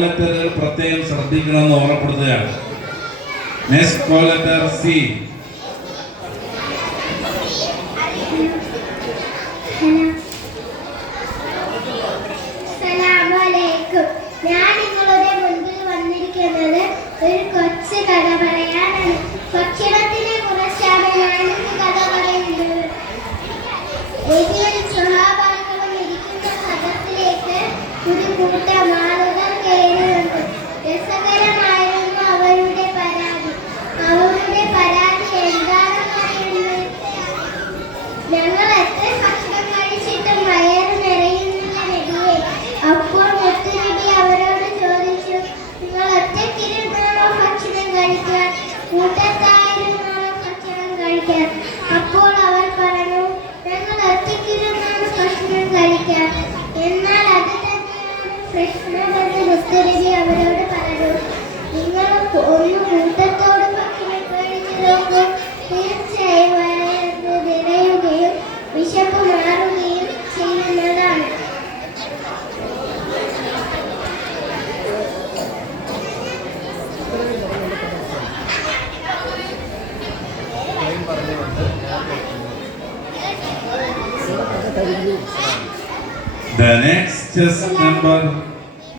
ലെറ്ററുകൾ പ്രത്യേകം ശ്രദ്ധിക്കണമെന്ന് ഓർമ്മപ്പെടുത്തുകയാണ്. Next call letter C. ഞാൻ നിങ്ങളുടെ മുൻപിൽ വന്നിരിക്കുന്നത് ഒരു കൊച്ചു കഥ പറയാനാണ്. ഭക്ഷണത്തിനെ കുറിച്ചാണ് ഞാൻ കഥ പറയുന്നത്. സ്വഭാവങ്ങളും ഇരിക്കുന്ന സദസ്സിലേക്ക് ഒരു കൂട്ടം ആളുകൾ കയറി വന്നു. രസകരമായിരുന്നു അവരുടെ പരാതി. എന്താണെന്ന് അറിയുന്നത്? ഞങ്ങൾ എത്ര ഭക്ഷണം കഴിച്ചിട്ടും വയറ് നിറയുന്നില്ല നബിയേ. അപ്പോൾ മുത്തുനബി അവരോട് ചോദിച്ചു, നിങ്ങൾ ഒറ്റയ്ക്കിരുന്നാണോ ഭക്ഷണം കഴിക്കാൻ, കൂട്ടത്തായിരുന്നാണോ ഭക്ഷണം കഴിക്കാൻ? അപ്പോൾ അവർ പറഞ്ഞു, ഞങ്ങൾ ഒറ്റയ്ക്കിരുന്നാണ് ഭക്ഷണം കഴിക്കാൻ. എന്നാൽ അത് തന്നെയാണ് പ്രശ്നമെന്ന് മുത്തുനബി അവരോട് പറഞ്ഞു. നിങ്ങൾ ഒന്ന് കൂട്ടത്തോട് ഭക്ഷണം കഴിച്ചു നോക്കൂ. തീർച്ചയായും വയറ് നിറയുകയും വിശപ്പ് മാറുകയും ചെയ്യുന്നതാണ്. The next number